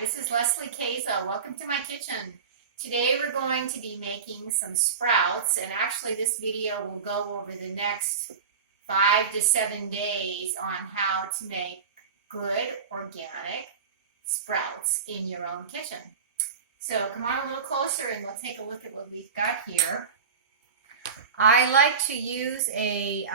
This is Leslie Kaza. Welcome to my kitchen. Today we're going to be making some sprouts, and actually this video will go over the next 5 to 7 days on how to make good organic sprouts in your own kitchen. So come on a little closer and we'll take a look at what we've got here. I like to use a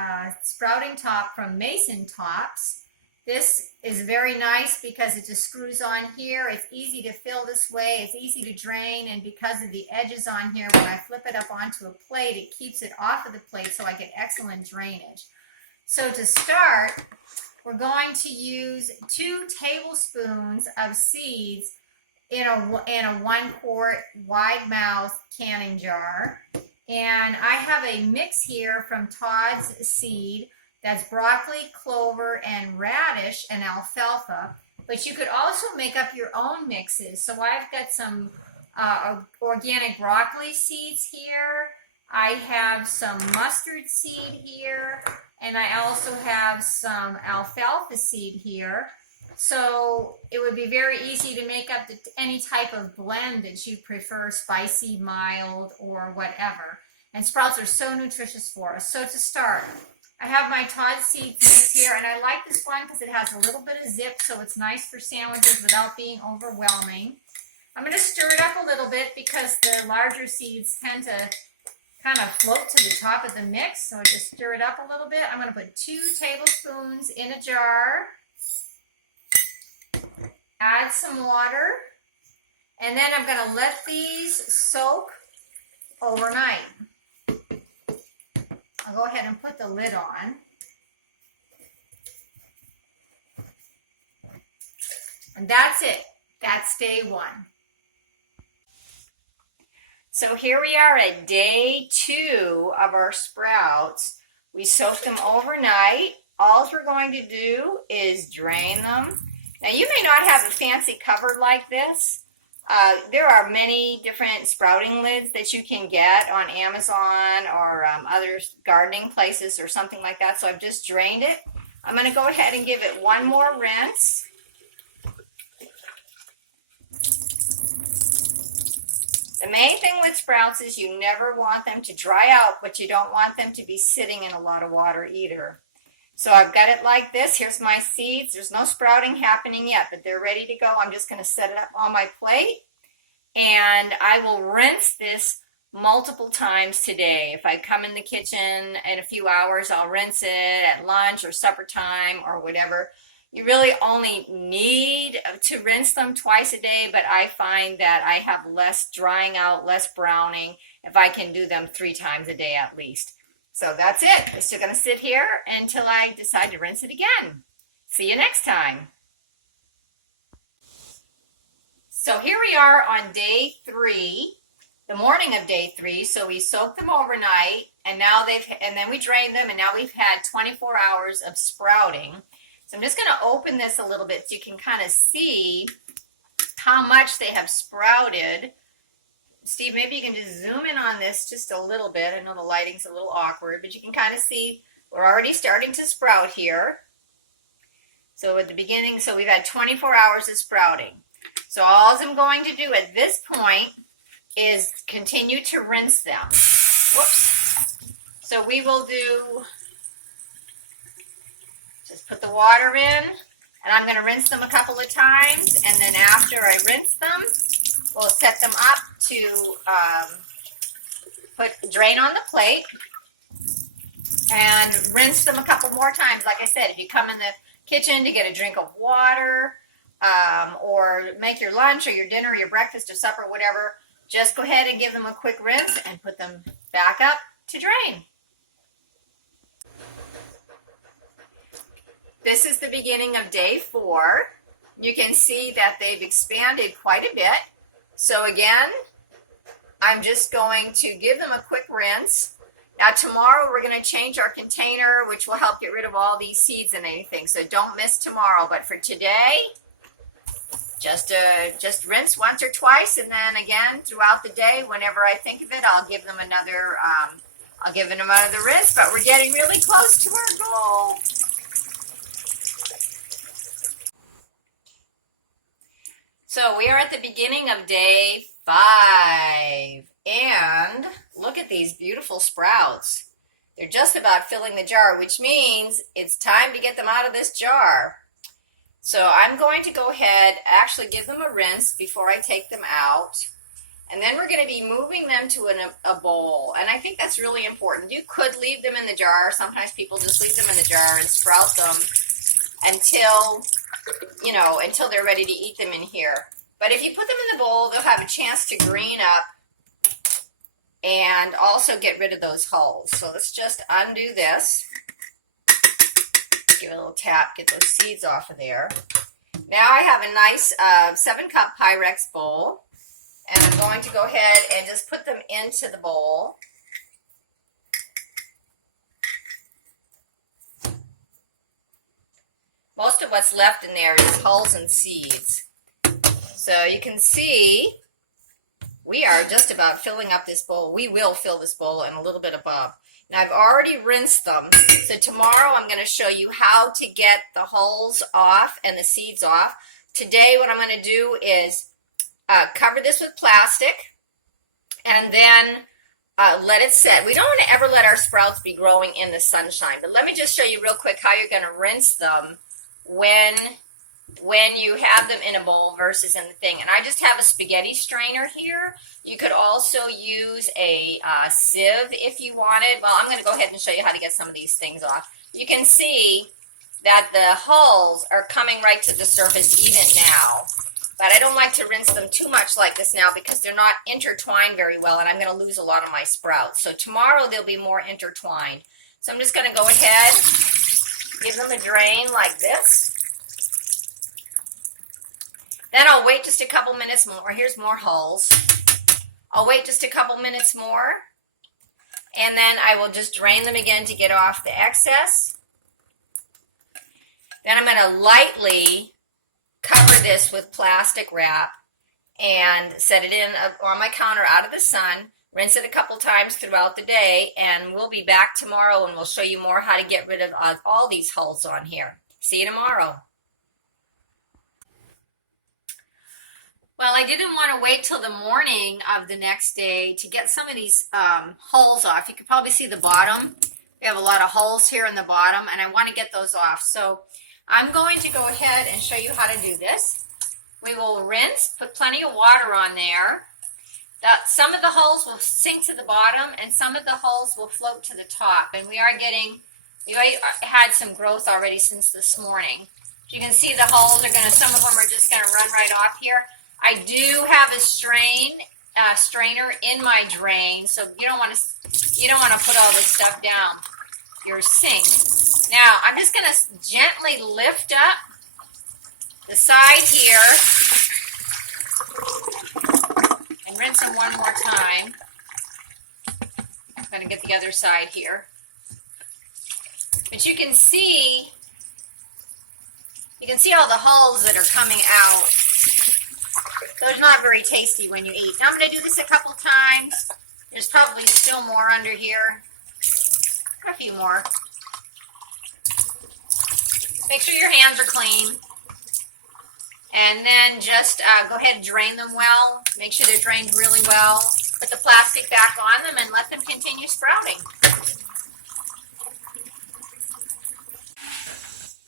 sprouting top from Mason Tops. This is very nice because it just screws on here. It's easy to fill this way. It's easy to drain, and because of the edges on here, when I flip it up onto a plate, it keeps it off of the plate so I get excellent drainage. So to start, we're going to use 2 tablespoons of seeds in a 1 quart wide mouth canning jar. And I have a mix here from Todd's Seed. That's broccoli, clover, and radish, and alfalfa. But you could also make up your own mixes. So I've got some organic broccoli seeds here. I have some mustard seed here. And I also have some alfalfa seed here. So it would be very easy to make up any type of blend that you prefer, spicy, mild, or whatever. And sprouts are so nutritious for us. So to start, I have my Todd Seeds mix here, and I like this one because it has a little bit of zip, so it's nice for sandwiches without being overwhelming. I'm going to stir it up a little bit because the larger seeds tend to kind of float to the top of the mix, so I just stir it up a little bit. I'm going to put 2 tablespoons in a jar, add some water, and then I'm going to let these soak overnight. I'll go ahead and put the lid on. And that's it. That's day 1. So here we are at day 2 of our sprouts. We soaked them overnight. All we're going to do is drain them. Now you may not have a fancy cover like this. There are many different sprouting lids that you can get on Amazon or other gardening places or something like that. So I've just drained it. I'm going to go ahead and give it one more rinse. The main thing with sprouts is you never want them to dry out, but you don't want them to be sitting in a lot of water either. So I've got it like this. Here's my seeds. There's no sprouting happening yet, but they're ready to go. I'm just going to set it up on my plate, and I will rinse this multiple times today. If I come in the kitchen in a few hours, I'll rinse it at lunch or supper time or whatever. You really only need to rinse them twice a day, but I find that I have less drying out, less browning if I can do them 3 times a day at least. So that's it. It's still going to sit here until I decide to rinse it again. See you next time. So here we are on day 3, the morning of day 3. So we soaked them overnight, and then we drained them, and now we've had 24 hours of sprouting. So I'm just going to open this a little bit so you can kind of see how much they have sprouted. Steve, maybe you can just zoom in on this just a little bit. I know the lighting's a little awkward, but you can kind of see we're already starting to sprout here. So at the beginning, so we've had 24 hours of sprouting. So all I'm going to do at this point is continue to rinse them. Whoops. So we will just put the water in, and I'm going to rinse them a couple of times, and then after I rinse them, we'll set them up to drain on the plate and rinse them a couple more times. Like I said, if you come in the kitchen to get a drink of water or make your lunch or your dinner, your breakfast or supper, whatever, just go ahead and give them a quick rinse and put them back up to drain. This is the beginning of day 4. You can see that they've expanded quite a bit. So again, I'm just going to give them a quick rinse. Now tomorrow we're going to change our container, which will help get rid of all these seeds and anything. So don't miss tomorrow. But for today, just rinse once or twice, and then again throughout the day, whenever I think of it, I'll give them another rinse. But we're getting really close to our goal. So we we are at the beginning of day 5, and look at these beautiful sprouts. They're just about filling the jar, which means it's time to get them out of this jar. So I'm going to go ahead, actually give them a rinse before I take them out. And then we're going to be moving them to a bowl. And I think that's really important. You could leave them in the jar. Sometimes people just leave them in the jar and sprout them until they're ready to eat them in here. But if you put them in the bowl, they'll have a chance to green up and also get rid of those hulls. So let's just undo this. Give it a little tap, get those seeds off of there. Now I have a nice 7-cup Pyrex bowl, and I'm going to go ahead and just put them into the bowl. Most of what's left in there is hulls and seeds. So you can see we are just about filling up this bowl. We will fill this bowl and a little bit above. Now I've already rinsed them. So tomorrow I'm going to show you how to get the hulls off and the seeds off. Today what I'm going to do is cover this with plastic and then let it set. We don't want to ever let our sprouts be growing in the sunshine. But let me just show you real quick how you're going to rinse them when you have them in a bowl versus in the thing. And I just have a spaghetti strainer here. You could also use a sieve if you wanted. Well, I'm going to go ahead and show you how to get some of these things off. You can see that the hulls are coming right to the surface even now. But I don't like to rinse them too much like this now because they're not intertwined very well and I'm going to lose a lot of my sprouts. So tomorrow they'll be more intertwined. So I'm just going to go ahead, give them a drain like this. Then I'll wait just a couple minutes more. Here's more hulls. I'll wait just a couple minutes more. And then I will just drain them again to get off the excess. Then I'm going to lightly cover this with plastic wrap and set it in on my counter out of the sun. Rinse it a couple times throughout the day. And we'll be back tomorrow and we'll show you more how to get rid of all these hulls on here. See you tomorrow. Well, I didn't want to wait till the morning of the next day to get some of these hulls off. You can probably see the bottom. We have a lot of hulls here in the bottom, and I want to get those off. So I'm going to go ahead and show you how to do this. We will rinse, put plenty of water on there. Some of the hulls will sink to the bottom, and some of the hulls will float to the top. And we had some growth already since this morning. You can see the hulls some of them are just going to run right off here. I do have a strainer in my drain, so you don't want to put all this stuff down your sink. Now I'm just going to gently lift up the side here and rinse them one more time. I'm going to get the other side here. But you can see all the hulls that are coming out. So it's not very tasty when you eat. Now I'm going to do this a couple times. There's probably still more under here. A few more. Make sure your hands are clean. And then just go ahead and drain them well. Make sure they're drained really well. Put the plastic back on them and let them continue sprouting.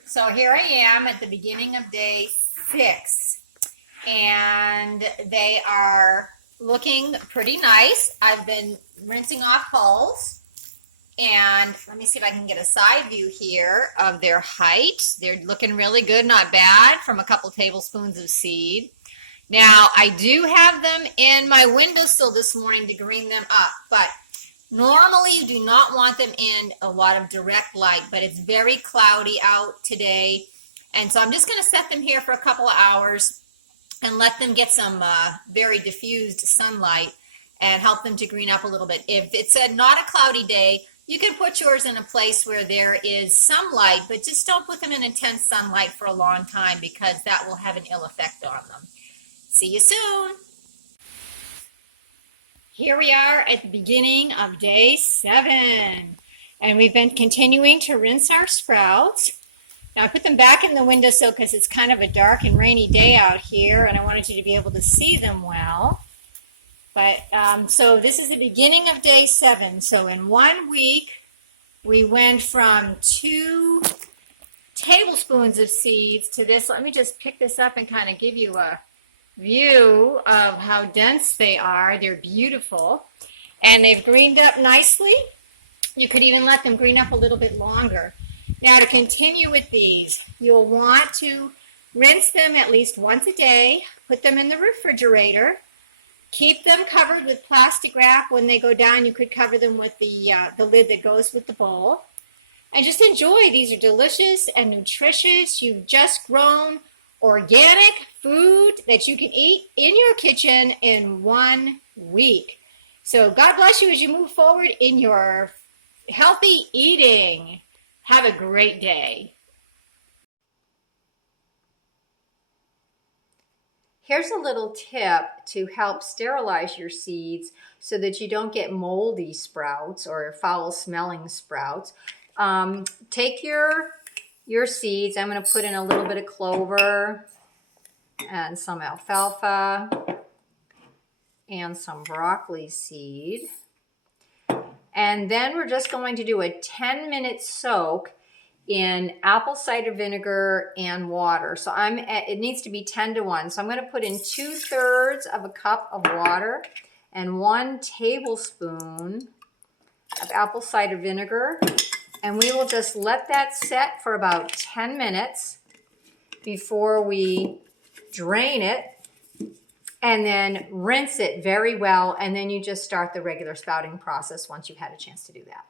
So here I am at the beginning of day 6. And they are looking pretty nice. I've been rinsing off hulls. And let me see if I can get a side view here of their height. They're looking really good, not bad, from a couple tablespoons of seed. Now, I do have them in my windowsill this morning to green them up. But normally you do not want them in a lot of direct light. But it's very cloudy out today. And so I'm just going to set them here for a couple of hours and let them get some very diffused sunlight and help them to green up a little bit. If it's not a cloudy day, you can put yours in a place where there is some light, but just don't put them in intense sunlight for a long time because that will have an ill effect on them. See you soon. Here we are at the beginning of day 7, and we've been continuing to rinse our sprouts. Now I put them back in the windowsill because it's kind of a dark and rainy day out here, and I wanted you to be able to see them well. But so this is the beginning of day 7. So in 1 week, we went from 2 tablespoons of seeds to this. Let me just pick this up and kind of give you a view of how dense they are. They're beautiful. And they've greened up nicely. You could even let them green up a little bit longer. Now to continue with these, you'll want to rinse them at least once a day. Put them in the refrigerator. Keep them covered with plastic wrap. When they go down, you could cover them with the lid that goes with the bowl. And just enjoy. These are delicious and nutritious. You've just grown organic food that you can eat in your kitchen in 1 week. So God bless you as you move forward in your healthy eating. Have a great day. Here's a little tip to help sterilize your seeds so that you don't get moldy sprouts or foul-smelling sprouts. Take your seeds. I'm going to put in a little bit of clover and some alfalfa and some broccoli seed. And then we're just going to do a 10-minute soak in apple cider vinegar and water. So it needs to be 10 to 1. So I'm going to put in 2/3 of a cup of water and 1 tablespoon of apple cider vinegar. And we will just let that set for about 10 minutes before we drain it and then rinse it very well. And then you just start the regular sprouting process once you've had a chance to do that.